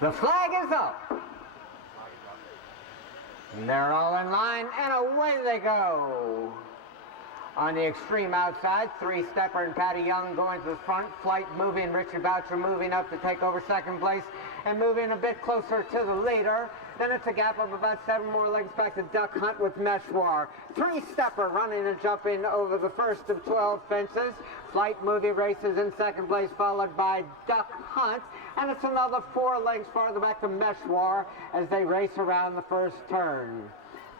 The flag is up. And they're all in line, and away they go. On the extreme outside, three-stepper and Patty Young going to the front. Flight Movie and Richard Boucher moving up to take over second place and moving a bit closer to the leader. Then it's a gap of about 7 more lengths back to Duck Hunt with Meshwar. Three-stepper running and jumping over the first of 12 fences. Flight Movie races in second place, followed by Duck Hunt. And it's another 4 lengths farther back to Meshwar as they race around the first turn.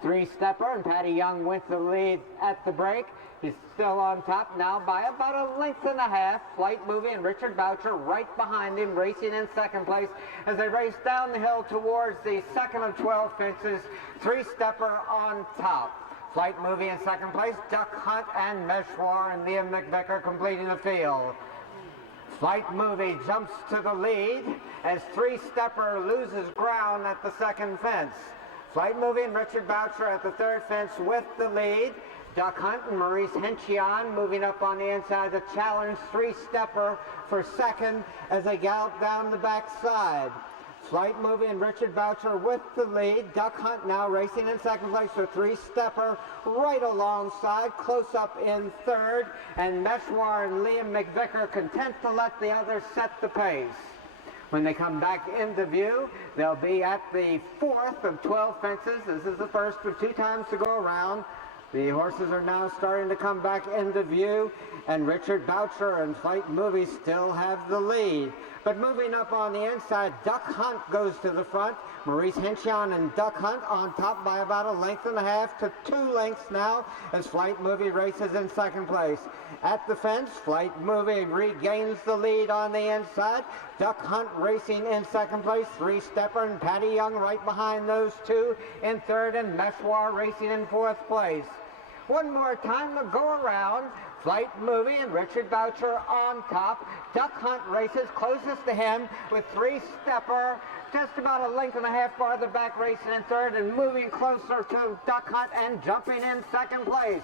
Three-stepper and Patty Young went the lead at the break. He's still on top now by about 1.5 lengths. Flight Movie and Richard Boucher right behind him, racing in second place as they race down the hill towards the second of 12 fences. Three-stepper on top. Flight Movie in second place, Duck Hunt and Meshwar and Liam McVicker completing the field. Flight Movie jumps to the lead as Three-stepper loses ground at the second fence. Flight Movie and Richard Boucher at the third fence with the lead. Duck Hunt and Maurice Henchion moving up on the inside to challenge Three-stepper for second as they gallop down the backside. Flight Movie and Richard Boucher with the lead. Duck Hunt now racing in second place for Three-stepper right alongside, close up in third. And Meshwar and Liam McVicker content to let the others set the pace. When they come back into view, they'll be at the fourth of 12 fences. This is the first of 2 times to go around. The horses are now starting to come back into view, and Richard Boucher and Flight Movie still have the lead. But moving up on the inside, Duck Hunt goes to the front. Maurice Henchion and Duck Hunt on top by about 1.5 lengths to 2 lengths now as Flight Movie races in second place. At the fence, Flight Movie regains the lead on the inside. Duck Hunt racing in second place. Three-stepper and Patty Young right behind those two in third, and Meshwar racing in fourth place. One more time to go around. Flight Movie and Richard Boucher on top. Duck Hunt races closest to him with Three-stepper just about 1.5 lengths farther back racing in third and moving closer to Duck Hunt and jumping in second place.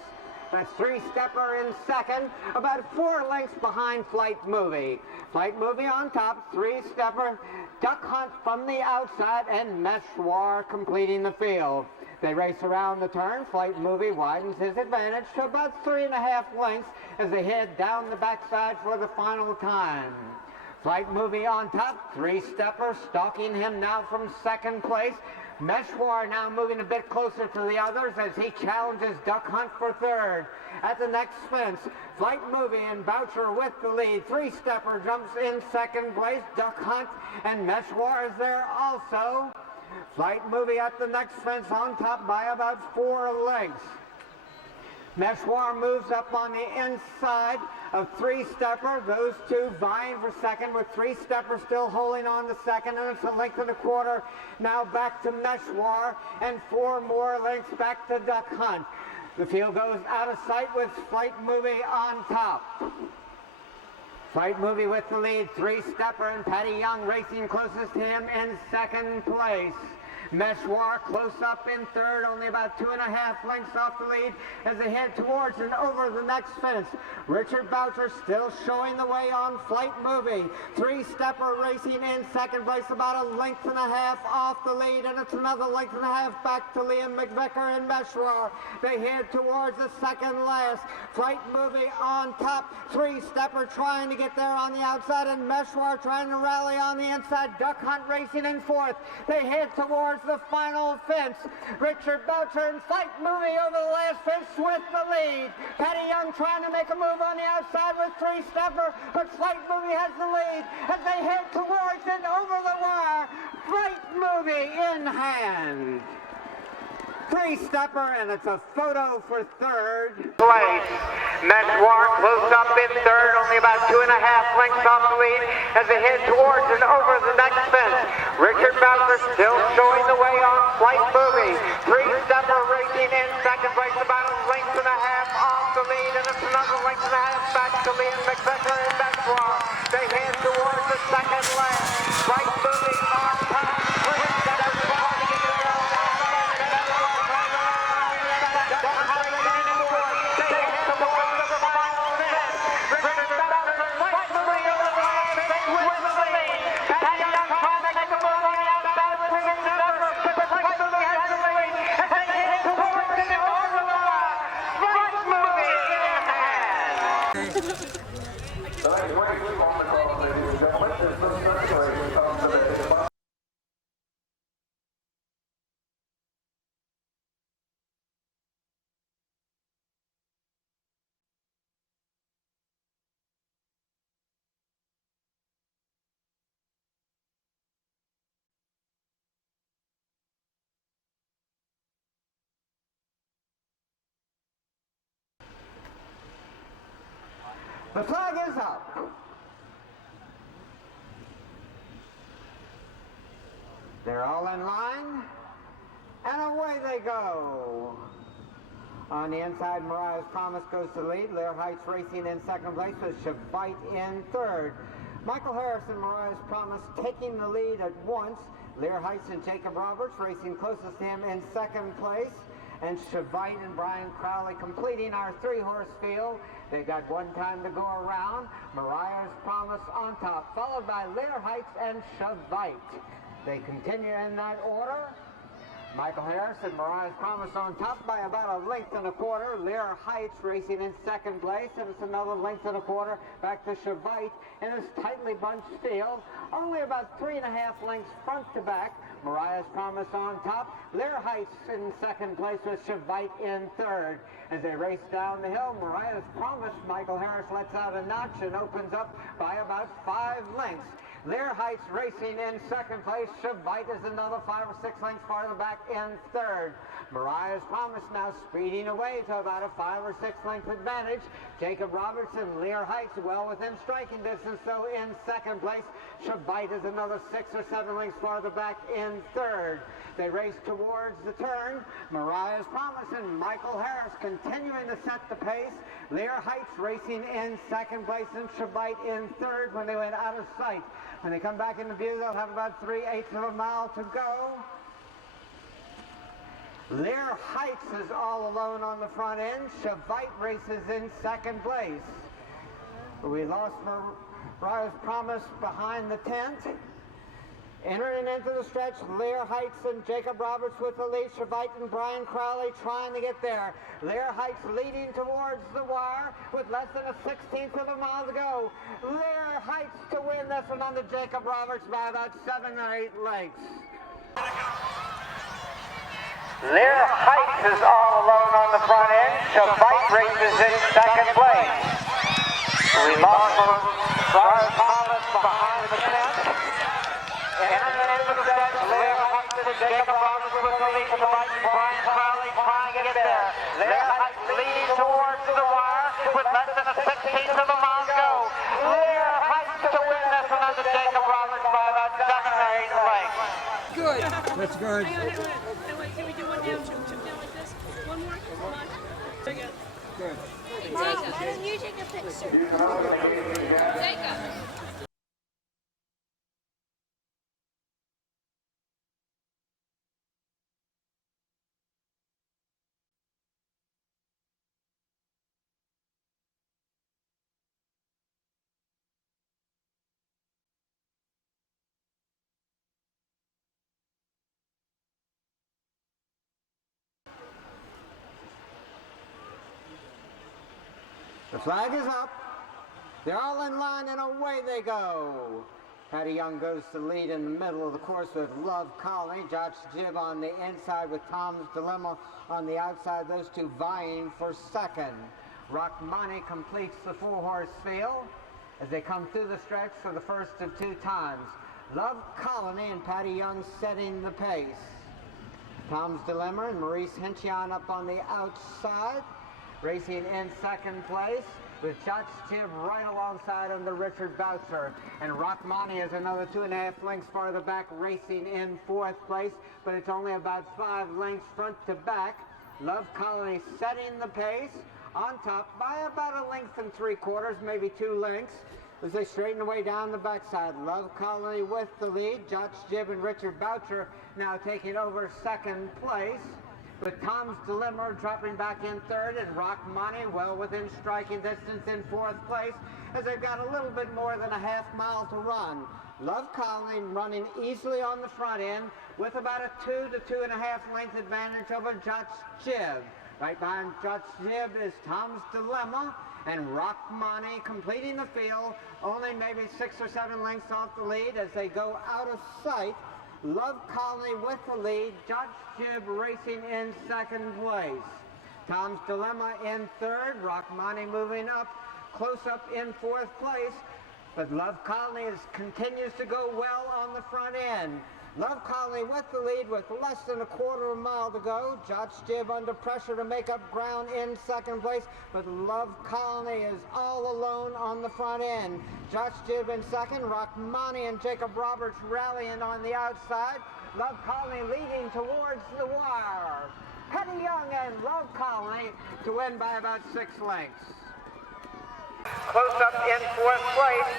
That's Three-stepper in second, about 4 lengths behind Flight Movie. Flight Movie on top, Three-stepper, Duck Hunt from the outside, and Meshwar completing the field. They race around the turn. Flight Movie widens his advantage to about 3.5 lengths as they head down the backside for the final time. Flight Movie on top, Three-stepper stalking him now from second place. Meshwar now moving a bit closer to the others as he challenges Duck Hunt for third. At the next fence, Flight Movie and Boucher with the lead. Three-stepper jumps in second place. Duck Hunt and Meshwar is there also. Flight Movie at the next fence on top by about 4 lengths. Meshwar moves up on the inside of Three-stepper. Those two vying for second with Three-stepper still holding on to second, and it's 1.25 lengths now back to Meshwar and 4 more lengths back to Duck Hunt. The field goes out of sight with Flight Movie on top. Flight Movie with the lead. Three-stepper and Patty Young racing closest to him in second place. Meshwar close up in third, only about 2.5 lengths off the lead as they head towards and over the next fence. Richard Boucher still showing the way on Flight Movie. Three-stepper racing in second place, about 1.5 lengths off the lead, and it's another 1.5 lengths back to Liam McVicker and Meshwar. They head towards the second last. Flight Movie on top. Three-stepper trying to get there on the outside, and Meshwar trying to rally on the inside. Duck Hunt racing in fourth. They head towards the final fence. Richard Boucher and Flight Movie over the last fence with the lead. Patty Young trying to make a move on the outside with Three-stepper, but Flight Movie has the lead as they head towards and over the wire. Flight Movie in hand. Three-stepper, and it's a photo for third place. Meshwar close up in third, only about 2.5 lengths off the lead as they head towards and over the next fence. Richard Boucher still showing the way on Flight Movie. Three-stepper racing in second place, about 1.5 lengths off the lead, and it's another 1.5 lengths back to Liam McVicker and Meshwar. They head towards the second lane. Flight Movie on top. Richard Boucher, Flight Movie over the last fence with the lead. Patty Young trying to make a move The flag is up. They're all in line, and away they go. On the inside, Mariah's Promise goes to lead. Lear Heights racing in second place with Shavite in third. Michael Harris and Mariah's Promise taking the lead at once. Lear Heights and Jacob Roberts racing closest to him in second place. And Shavite and Brian Crowley completing our three-horse field. They've got one time to go around. Mariah's Promise on top, followed by Lear Heights and Shavite. They continue in that order. Michael Harris and Mariah's Promise on top by about a length and a quarter. Lear Heights racing in second place, and it's another length and a quarter back to Shavite in his tightly bunched field. Only about 3.5 lengths front to back. Mariah's Promise on top. Lear Heights in second place with Shavite in third. As they race down the hill, Mariah's Promise, Michael Harris lets out a notch and opens up by about 5 lengths. Lear Heights racing in second place. Shavite is another 5 or 6 lengths farther back in third. Mariah's Promise now speeding away to about a 5 or 6 length advantage. Jacob Roberts and Lear Heights well within striking distance, so in second place. Shavite is another 6 or 7 lengths farther back in third. They race towards the turn. Mariah's Promise and Michael Harris continuing to set the pace. Lear Heights racing in second place and Shavite in third when they went out of sight. When they come back into view, they'll have about 3/8 of a mile to go. Lear Heights is all alone on the front end. Shavite races in second place. We lost Mariah's Promise behind the tent. Entering into the stretch, Lear Heights and Jacob Roberts with the lead. Shavite and Brian Crowley trying to get there. Lear Heights leading towards the wire with less than a 16th of a mile to go. Lear Heights to win this one under Jacob Roberts by about 7 or 8 lengths. Lear Heights is all alone on the front end. Shavite races in second place. We lost Mariah's Promise behind the tent. Entering into the stretch, Lear Heights and Jacob Roberts with the lead. Shavite and Brian Crowley trying to get there. Lear Heights leading towards the wire with less than a 16th of a mile to go. Lear Heights to win this one under Jacob Roberts by about 7 or 8 lengths. Good. That's good. Hang on. Can we do one down, chip down like this? One more? Come on. Take it. Good. Mom, why don't you take a picture? Jacob. The flag is up. They're all in line and away they go. Patty Young goes to lead in the middle of the course with Love Colony. Josh Jibb on the inside with Tom's Dilemma on the outside. Those two vying for second. Rachmani completes the 4-horse field as they come through the stretch for the first of 2 times. Love Colony and Patty Young setting the pace. Tom's Dilemma and Maurice Henchion up on the outside. Racing in second place with Josh Jibb right alongside under Richard Boucher. And Rachmani is another 2.5 lengths farther back, racing in 4th place, but it's only about 5 lengths front to back. Love Colony setting the pace on top by about 1 3/4 lengths, maybe 2 lengths, as they straighten away down the backside. Love Colony with the lead. Josh Jibb and Richard Boucher now taking over second place, with Tom's Dilemma dropping back in third and Rachmani well within striking distance in 4th place, as they've got a little bit more than a half mile to run. Love Colony running easily on the front end. with about a 2 to 2.5 length advantage over Judge Jib. Right behind Judge Jib is Tom's Dilemma and Rockmani completing the field, only maybe 6 or 7 lengths off the lead as they go out of sight. Love Colony with the lead, Judge Jib racing in second place. Tom's Dilemma in third, Rockmani moving up, close up in fourth place. But Love Colony continues to go well on the front end. Love Colony with the lead with less than a quarter of a mile to go. Judge Jib under pressure to make up ground in second place, but Love Colony is all alone on the front end. Judge Jib in second, Rockmani and Jacob Roberts rallying on the outside. Love Colony leading towards the wire. Petty Young and Love Colony to win by about 6 lengths. Close up in fourth place,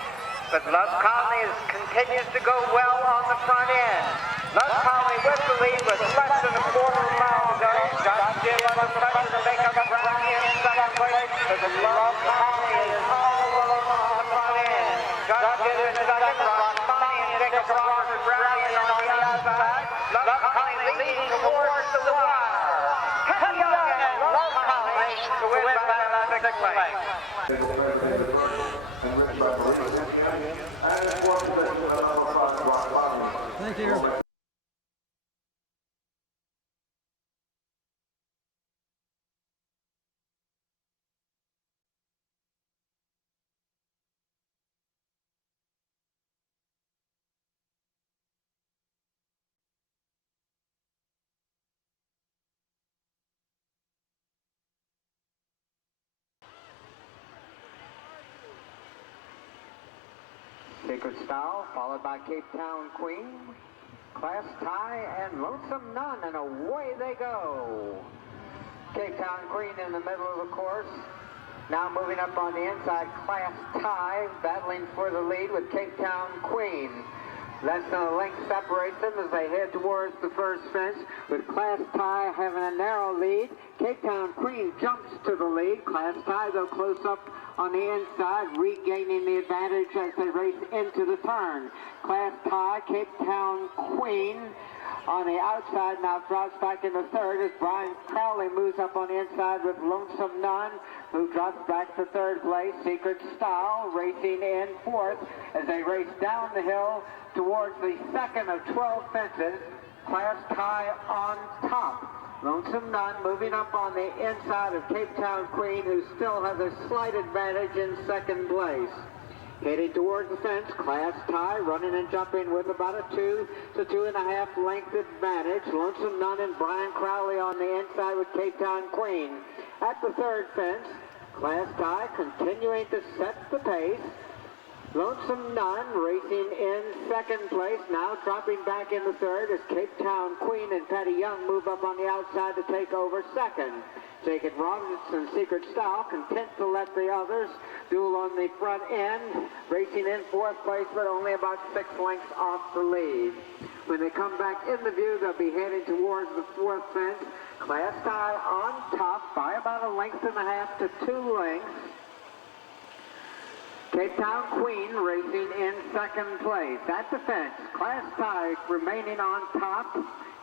but Love Colony continues to go well on the front end. Love Colony with the lead with less than a quarter of a mile to go. Judge Jib under pressure to make up ground in second place, but Love Colony is all alone on the front end. Judge Jib in second, Rockmani and Jacob Roberts rallying on the outside. Love Colony leading towards the wire. Petty Young and Love Colony to win by about 6 lengths. Thank you. Sacred Style, followed by Cape Town Queen, Class Tie, and Lonesome Nun, and away they go. Cape Town Queen in the middle of the course. Now moving up on the inside, Class Tie, battling for the lead with Cape Town Queen. Less than a length separates them as they head towards the first fence, with Class Tie having a narrow lead. Cape Town Queen jumps to the lead. Class Tie, though, close up on the inside, regaining the advantage as they race into the turn. Class Tie, Cape Town Queen on the outside now drops back into third as Brian Crowley moves up on the inside with Lonesome Nun, who drops back to third place. Secret Style racing in fourth as they race down the hill towards the second of 12 fences. Class Tie on top. Lonesome Nun moving up on the inside of Cape Town Queen, who still has a slight advantage in second place. Heading towards the fence, Class Tie running and jumping with about a 2 to 2.5 length advantage. Lonesome Nun and Brian Crowley on the inside with Cape Town Queen. At the third fence, Class Tie continuing to set the pace. Lonesome Nun racing in second place, now dropping back into third as Cape Town Queen and Patty Young move up on the outside to take over second. Jacob Roberts and Secret Style content to let the others duel on the front end, racing in fourth place but only about 6 lengths off the lead. When they come back in the view, they'll be heading towards the fourth fence. Class Tie on top by about 1.5 lengths to 2 lengths. Cape Town Queen racing in second place. At the fence, Class Tie remaining on top.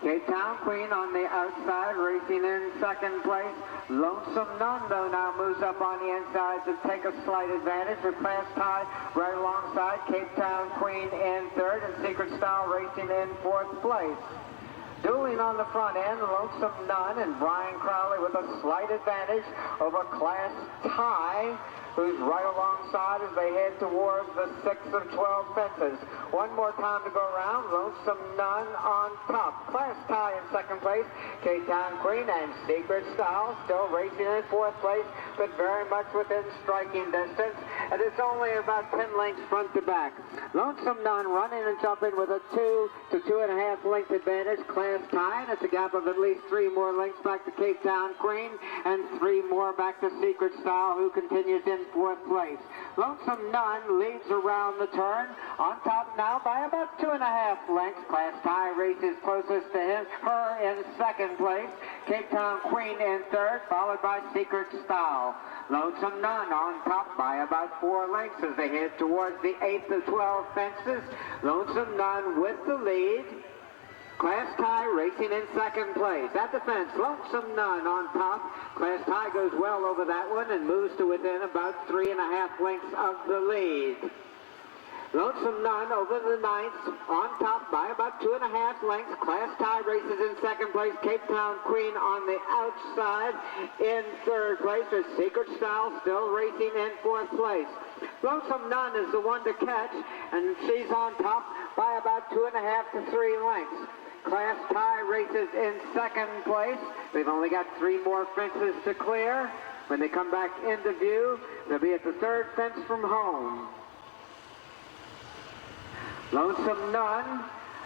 Cape Town Queen on the outside racing in second place. Lonesome Nun, though, now moves up on the inside to take a slight advantage with Class Tie right alongside. Cape Town Queen in third and Secret Style racing in fourth place. Dueling on the front end, Lonesome Nun and Brian Crowley with a slight advantage over Class Tie, who's right alongside as they head towards the 6 of 12 fences. One more time to go around. Lonesome Nun on top. Class Tie in second place. Cape Town Queen and Secret Style still racing in fourth place, but very much within striking distance. And it's only about 10 lengths front to back. Lonesome Nun running and jumping with a 2 to 2.5 length advantage. Class Tie, and it's a gap of at least 3 more lengths back to Cape Town Queen and 3 more back to Secret Style, who continues in fourth place. Lonesome Nun leads around the turn, on top now by about 2.5 lengths. Class Tie races closest to her in second place. Cape Town Queen in third, followed by Secret Style. Lonesome Nun on top by about 4 lengths as they head towards the 8th of 12 fences. Lonesome Nun with the lead. Class Tie racing in second place. At the fence, Lonesome Nun on top. Class Tie goes well over that one and moves to within about 3.5 lengths of the lead. Lonesome Nun over the ninth, on top by about 2.5 lengths. Class Tie races in second place. Cape Town Queen on the outside in third place. There's Secret Style still racing in fourth place. Lonesome Nun is the one to catch, and she's on top by about 2.5 to 3 lengths. Class Tie races in second place. They've only got 3 more fences to clear. When they come back into view, they'll be at the third fence from home. Lonesome Nun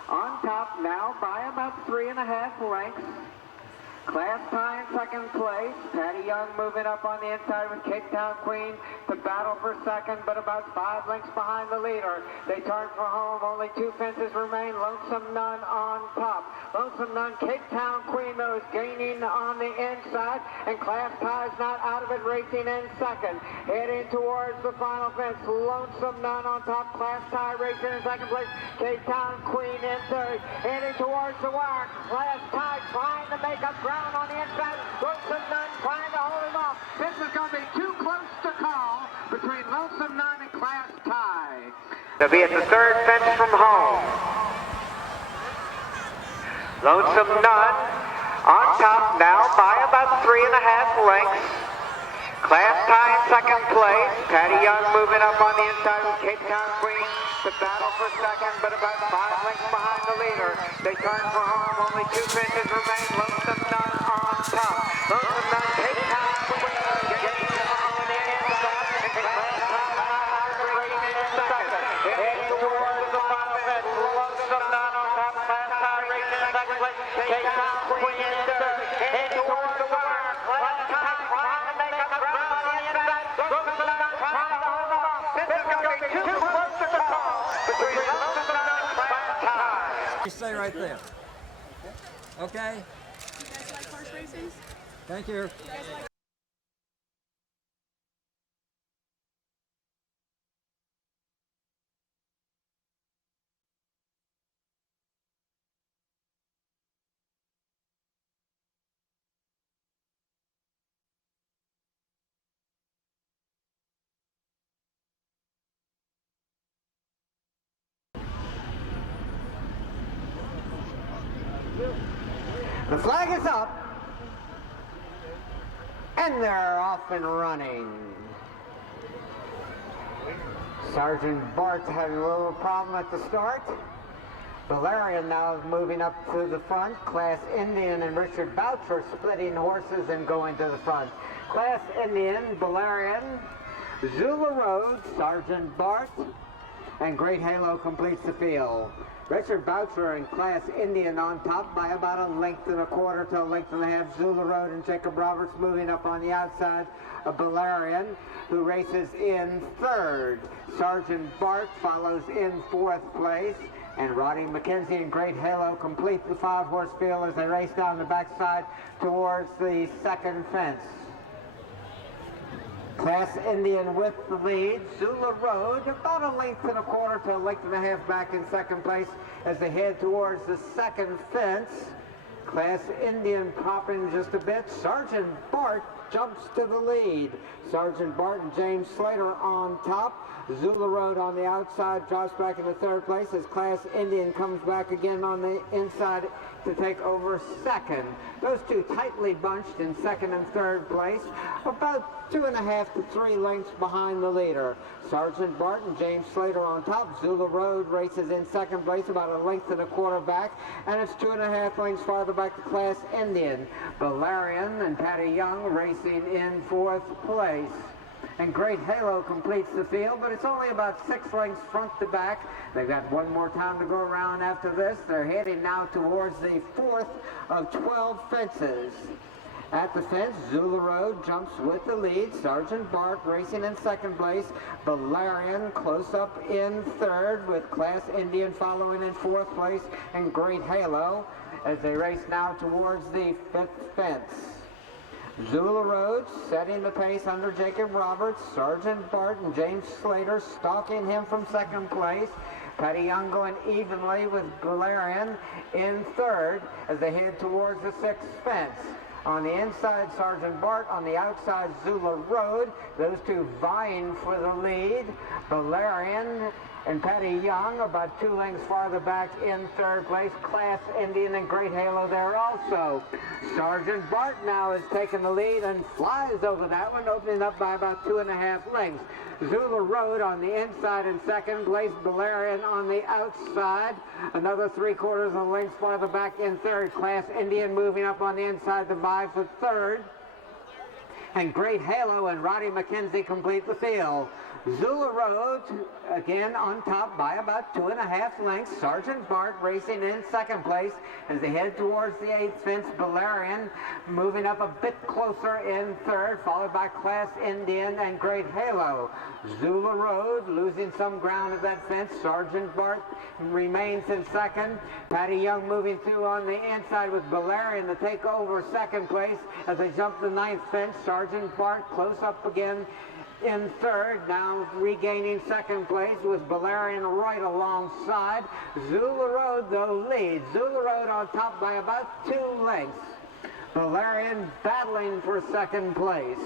on top now by about 3.5 lengths. Class Tie in second place. Patty Young moving up on the inside with Cape Town Queen to battle for second, but about 5 lengths behind the leader. They turn for home. Only 2 fences remain. Lonesome Nun on top. Lonesome Nun, Cape Town Queen, though, is gaining on the inside, and Class Tie's not out of it, racing in second. Heading towards the final fence. Lonesome Nun on top. Class Tie racing in second place. Cape Town Queen in third. Heading towards the wire. Class Tie trying to make up ground on the inside. Lonesome Nun trying to hold him off. This is going to be too close to call between Lonesome Nun and Class Tie. They'll be at the third fence from home. Lonesome Nun on top now by about 3.5 lengths. Class Tie in second place. Patty Young moving up on the inside with Cape Town Queen to battle for second, but about 5 lengths behind the leader. They turn for home. Only 2 fences remain. Lonesome Nun on top. Lonesome Nun, Cape Town Queen getting on the inside, and Class Tie out of the race in second. Heading towards the final fence. Lonesome Nun on top. Class Tie racing in second place. Cape Town Queen in third. Heading towards the wire. Class Tie trying to make up ground on the inside. Lonesome Nun trying to hold on. This is going to be too close to the call between Lonesome Nun and Class Tie. You stay right there. Okay? You guys like horse racing? Thank you. You guys like The flag is up, and they're off and running. Sergeant Bart's having a little problem at the start. Valerian now moving up to the front. Class Indian and Richard Boucher splitting horses and going to the front. Class Indian, Valerian, Zula Road, Sergeant Bart, and Great Halo completes the field. Richard Boucher and Class Indian on top by about 1.25 lengths to 1.5 lengths. Zula Road and Jacob Roberts moving up on the outside of Valerian, who races in third. Sergeant Bart follows in fourth place. And Roddy McKenzie and Great Halo complete the 5-horse field as they race down the backside towards the second fence. Class Indian with the lead. Zula Road about 1.25 lengths to 1.5 lengths back in second place as they head towards the second fence. Class Indian popping just a bit. Sergeant Bart jumps to the lead. Sergeant Bart and James Slater on top. Zula Road on the outside drops back into third place as Class Indian comes back again on the inside to take over second. Those two tightly bunched in second and third place, about 2.5 to 3 lengths behind the leader. Sergeant Bart and James Slater on top. Zula Road races in second place, about 1.25 lengths back, and it's 2.5 lengths farther back to Class Indian. Valerian and Patty Young racing in fourth place. And Great Halo completes the field, but it's only about 6 lengths front to back. They've got one more time to go around after this. They're heading now towards the fourth of 12 fences. At the fence, Zula Road jumps with the lead. Sergeant Bart racing in second place. Valerian close up in third with Class Indian following in fourth place. And Great Halo as they race now towards the fifth fence. Zula Road setting the pace under Jacob Roberts. Sergeant Bart and James Slater stalking him from second place. Patty Young going evenly with Galarian in third as they head towards the sixth fence. On the inside, Sergeant Bart. On the outside, Zula Road. Those two vying for the lead. Valerian and Patty Young about 2 lengths farther back in third place. Class Indian and Great Halo there also. Sergeant Bart now has taken the lead and flies over that one, opening up by about 2.5 lengths. Zula Road on the inside in second place. Valerian on the outside. Another 3/4 of a length farther back in third. Class Indian moving up on the inside to vie for third. And Great Halo and Roddy McKenzie complete the field. Zula Road again on top by about 2.5 lengths. Sergeant Bart racing in second place as they head towards the 8th fence. Valerian moving up a bit closer in third, followed by Class Indian and Great Halo. Zula Road losing some ground at that fence. Sergeant Bart remains in second. Patty Young moving through on the inside with Valerian to take over second place as they jump the 9th fence. Sergeant Bart close up again in third, now regaining second place with Valerian right alongside. Zula Road, though, leads. Zula Road on top by about 2 lengths. Valerian battling for second place.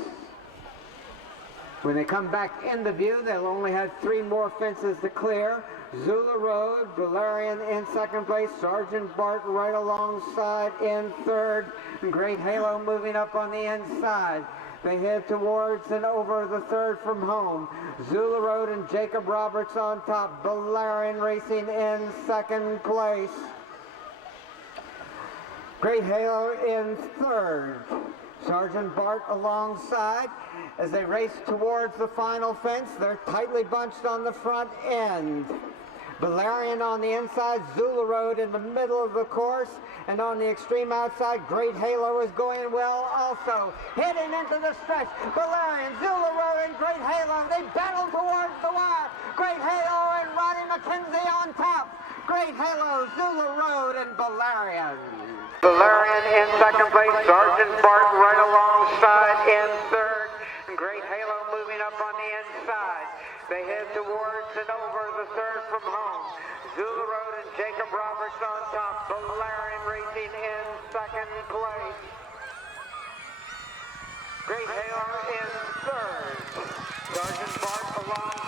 When they come back into view, they'll only have 3 more fences to clear. Zula Road, Valerian in second place, Sergeant Bart right alongside in third, Great Halo moving up on the inside. They head towards and over the third from home. Zula Road and Jacob Roberts on top. Valerian racing in second place. Great Halo in third. Sergeant Bart alongside as they race towards the final fence. They're tightly bunched on the front end. Valerian on the inside, Zula Road in the middle of the course, and on the extreme outside, Great Halo is going well also. Heading into the stretch, Valerian, Zula Road, and Great Halo, they battle towards the wire. Great Halo and Roddy McKenzie on top. Great Halo, Zula Road, and Valerian. Valerian in second place, Sergeant Bart right alongside in third, and Great Halo moving up on the inside. They head towards and over the third from home. Zula Road and Jacob Roberts on top. Valerian racing in second place. Great Halo in third. Sergeant Bart along